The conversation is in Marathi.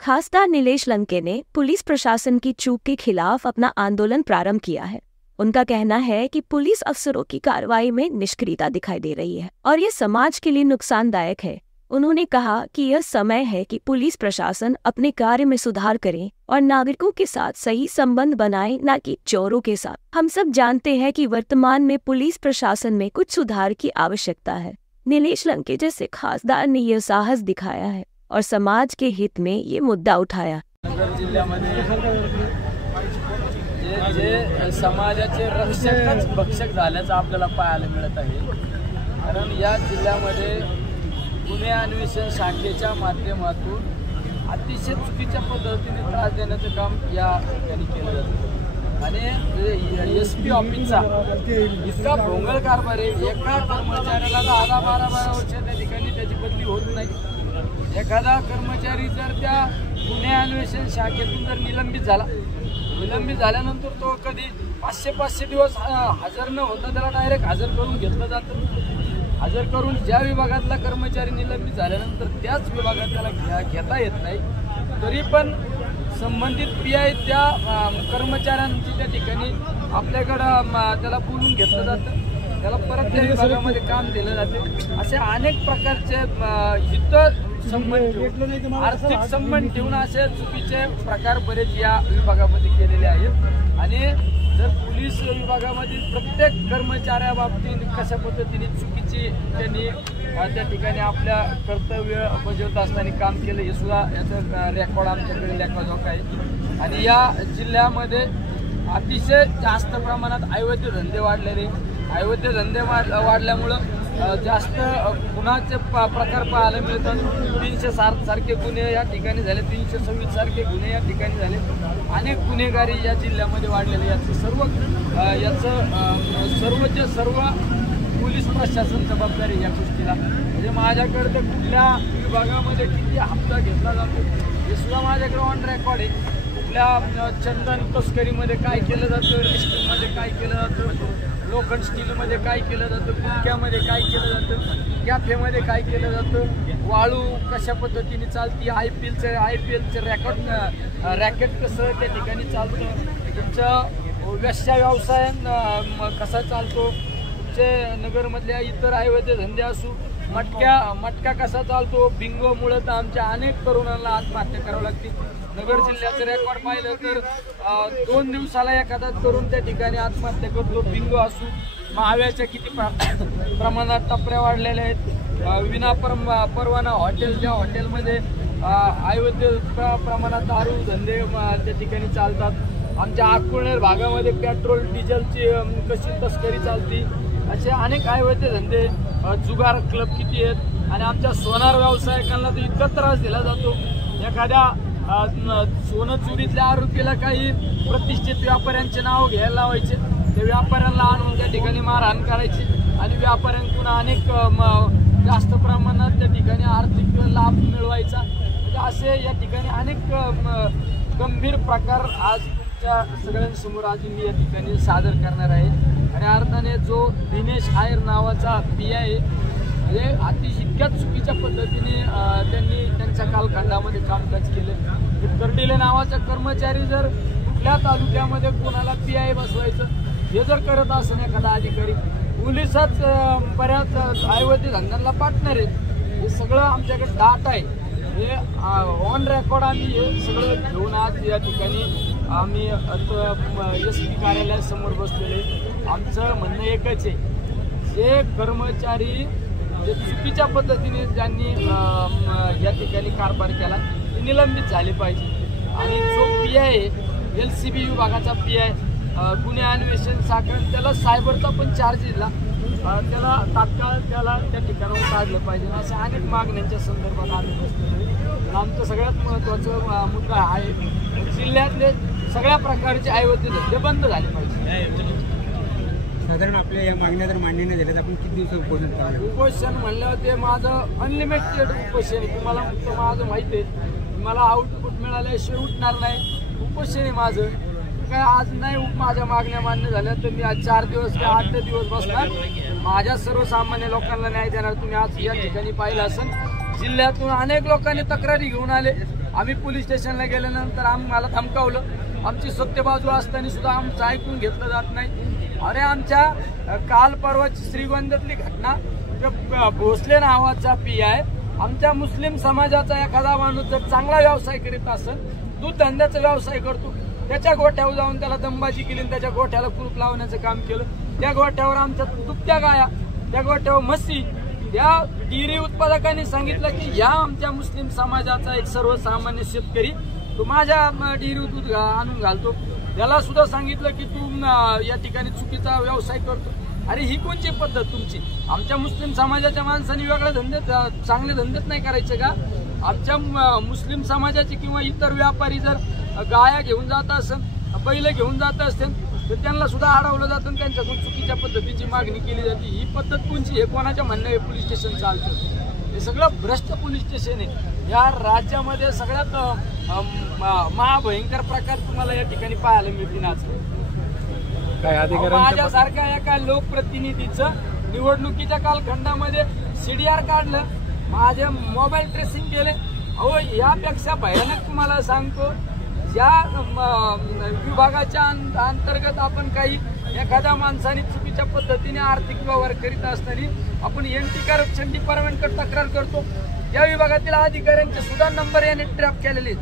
खासदार नीलेश लंके ने पुलिस प्रशासन की चूक के खिलाफ अपना आंदोलन प्रारंभ किया है। उनका कहना है कि पुलिस अफसरों की कार्रवाई में निष्क्रियता दिखाई दे रही है और ये समाज के लिए नुकसानदायक है। उन्होंने कहा कि यह समय है कि पुलिस प्रशासन अपने कार्य में सुधार करे और नागरिकों के साथ सही संबंध बनाए, न कि चोरों के साथ। हम सब जानते हैं कि वर्तमान में पुलिस प्रशासन में कुछ सुधार की आवश्यकता है। नीलेश लंके जैसे खासदार ने यह साहस दिखाया है और समाज के हित में ये मुद्दा उठाया। नगर जिल्ह्यामध्ये जे समाजाचे रक्षकच भक्षक झाल्याचं आपल्याला पाहायला मिळत आहे। कारण या जिल्ह्यामध्ये गुन्हे अन्वेषण शाखेच्या माध्यमातून अतिशय चुकीच्या पद्धतीने त्रास देण्याचं काम या ठिकाणी केलं जातं आणि SP ऑफिसचा इतका भोंगळ कारभार आहे। एका कर्मचाऱ्याला 10-12 वर्ष त्या ठिकाणी त्याची बदली होत नाही। एखादा कर्मचारी जर त्या गुन्हे अन्वेषण शाखेतून जर निलंबित झाल्यानंतर तो कधी 500 दिवस हजर न होता त्याला डायरेक्ट हजर करून घेतलं जातं। हजर करून ज्या विभागातला कर्मचारी निलंबित झाल्यानंतर त्याच विभागात त्याला घेता येत नाही, तरी पण संबंधित PI त्या कर्मचाऱ्यांची त्या ठिकाणी आपल्याकडं त्याला बोलून घेतलं जातं, त्याला परत त्या विभागामध्ये काम दिलं जाते। असे अनेक प्रकारचे हित संबंध आर्थिक संबंध ठेवून असे चुकीचे प्रकार बरेच या विभागामध्ये केलेले आहेत। आणि जर पोलीस विभागामधील प्रत्येक कर्मचाऱ्याबाबतीत कशा पद्धतीने चुकीची त्यांनी त्या ठिकाणी आपल्या कर्तव्य बजावत असताना काम केलं हे सुद्धा याचं रेकॉर्ड आमच्याकडे लेखाजोखा आहे। आणि या जिल्ह्यामध्ये अतिशय जास्त प्रमाणात अवैध धंदे वाढलेले, अवैध धंदे वाढल्यामुळं जास्त गुन्ह्याचे प्रकार पाहायला मिळतात। 307 सारखे गुन्हे या ठिकाणी झाले, 326 सारखे गुन्हे या ठिकाणी झाले। अनेक गुन्हेगारी या जिल्ह्यामध्ये वाढलेले, याचं सर्व पोलीस प्रशासन जबाबदारी या गोष्टीला। म्हणजे माझ्याकडे ते कुठल्या विभागामध्ये किती हप्ता घेतला जातो हे सुद्धा माझ्याकडे ऑन रेकॉर्ड आहे। कुठल्या चंदन तस्करीमध्ये काय केलं जातं, रिस्टमध्ये काय केलं जातं, लोखंड स्टीलमध्ये काय केलं जातं, गुटख्यामध्ये काय केलं जातं, कॅफेमध्ये काय केलं जातं, वाळू कशा पद्धतीने चालती, IPLचं रॅकेट कसं त्या ठिकाणी चालतं, तुमचं वेश्या व्यवसाय कसा चालतो, तुमचे नगरमधल्या इतर अवैध धंदे असू, मटका कसा चालतो, बिंगोमुळे तर आमच्या अनेक तरुणांना आत्महत्या करावं लागते। नगर जिल्ह्याचं रेकॉर्ड पाहिलं तर 2 दिवसाला एखादा तरुण त्या ठिकाणी आत्महत्या करतो। बिंगो असू, महाव्याच्या किती प्रमाणात टपऱ्या वाढलेल्या आहेत, विना परवाना हॉटेल, ज्या हॉटेलमध्ये अवैध प्रमाणात दारू धंदे त्या ठिकाणी चालतात। आमच्या अकोलेर भागामध्ये पेट्रोल डिझेलची कशी तस्करी चालती, असे अनेक अवैध धंदे, जुगार क्लब किती आहेत। आणि आमच्या सोनार व्यावसायिकांना तर इतका त्रास दिला जातो, एखाद्या सोनं चोरीतल्या आरोपीला काही प्रतिष्ठित व्यापाऱ्यांचे नाव घ्यायला लावायचे, त्या व्यापाऱ्यांना आणून त्या ठिकाणी मारहाण करायची आणि व्यापाऱ्यांकडून अनेक जास्त प्रमाणात त्या ठिकाणी आर्थिक लाभ मिळवायचा। म्हणजे असे या ठिकाणी अनेक गंभीर प्रकार आज तुमच्या सगळ्यांसमोर आज मी या ठिकाणी सादर करणार आहे। आणि अर्थाने जो दिनेश आयर नावाचा PI म्हणजे अतिशय इतक्याच चुकीच्या पद्धतीने त्यांनी त्यांच्या कालखंडामध्ये कामकाज केलं। कर्डिले नावाचा कर्मचारी जर कुठल्या तालुक्यामध्ये कोणाला PI बसवायचं हे जर करत असेल एखादा अधिकारी, पोलिसच बऱ्याच अवैध धंद्यांना पार्टनर आहेत। हे सगळं आमच्याकडे डाटा आहे, हे ऑन रेकॉर्ड आम्ही हे सगळं घेऊन आज या ठिकाणी आम्ही SP कार्यालयासमोर बसलेले। आमचं म्हणणं एकच आहे, जे कर्मचारी जे चुकीच्या पद्धतीने ज्यांनी या ठिकाणी कारभार केला ते निलंबित झाले पाहिजे। आणि जो PI आहे LCB विभागाचा PI गुन्हे अन्वेषण शाखा, त्याला सायबरचा पण चार्ज दिला, त्याला तात्काळ त्याला त्या ठिकाणाहून काढलं पाहिजे। अशा अनेक मागण्यांच्या संदर्भात आम्ही बसलेलो। आमचं सगळ्यात महत्त्वाचा मुद्दा आहे, जिल्ह्यातले सगळ्या प्रकारचे अवैध धंदे बंद झाले पाहिजे। साधारण आपल्या या मागण्या जर मान्य नाही झाल्या तर आपण किती दिवस उपोषण करणार? उपोषण म्हणलं ते माझं अनलिमिटेड उपोषण आहे। तुम्हाला माझं माहिती आहे, मला आउटपुट मिळाल्याशिवाय उठणार नाही, उपोषण आहे माझं। काय आज नाही माझ्या मागण्या मान्य झाल्या तर मी आज 4 दिवस किंवा 8 दिवस बसणार, माझ्या सर्वसामान्य लोकांना न्याय देणार। तुम्ही आज या ठिकाणी पाहिलं असेल, जिल्ह्यातून अनेक लोकांनी तक्रारी घेऊन आले, आम्ही पोलीस स्टेशनला गेल्यानंतर आम्हाला धमकावलं. आमची सत्य बाजू असताना सुद्धा आमचं ऐकून घेतलं जात नाही. अरे आमच्या काल परवाची श्रीगोंद्यातली घटना, भोसले नावाचा PI आमच्या मुस्लिम समाजाचा एखादा माणूस जर चांगला व्यवसाय करीत असेल, दूध धंद्याचा व्यवसाय करतो, त्याच्या गोठ्यावर जाऊन त्याला दमबाजी केली, त्याच्या गोठ्याला कुलूप लावण्याचं काम केलं. त्या गोठ्यावर आमच्या दुभत्या गाया, त्या गोठ्यावर म्हशी, त्या डेअरी उत्पादकांनी सांगितलं की या आमच्या मुस्लिम समाजाचा एक सर्वसामान्य शेतकरी तो माझ्या डेअरी दूध आणून घालतो, त्याला सुद्धा सांगितलं की तू या ठिकाणी चुकीचा व्यवसाय करतो. अरे ही कोणची पद्धत तुमची? आमच्या मुस्लिम समाजाच्या माणसांनी वेगळे धंदे, चांगले धंदेच नाही करायचे का? आमच्या मुस्लिम समाजाचे किंवा इतर व्यापारी जर गाया घेऊन जात असेल, बैल घेऊन जात असतील, तर त्यांना सुद्धा अडवलं जातं, त्यांच्याकडून चुकीच्या पद्धतीची मागणी केली जाते. ही पद्धत कोणची? हे कोणाच्या म्हणणं पोलीस स्टेशन चालतं? हे सगळं भ्रष्ट पोलीस स्टेशन आहे. या राज्यामध्ये सगळ्यात महाभयंकर प्रकार तुम्हाला या ठिकाणी पाहायला मिळतील. आज माझ्यासारख्या एका लोकप्रतिनिधीचं निवडणुकीच्या कालखंडामध्ये CDR काढलं, माझे मोबाईल ट्रेसिंग केले. अहो यापेक्षा भयानक तुम्हाला सांगतो, ज्या विभागाच्या अंतर्गत आपण काही एखाद्या माणसाने चुकीच्या पद्धतीने आर्थिक व्यवहार करीत असताना आपण एंटी करप्शन डिपार्टमेंटकडे तक्रार करतो, त्या विभागातील अधिकाऱ्यांचे सुद्धा नंबर याने ट्रॅप केलेले.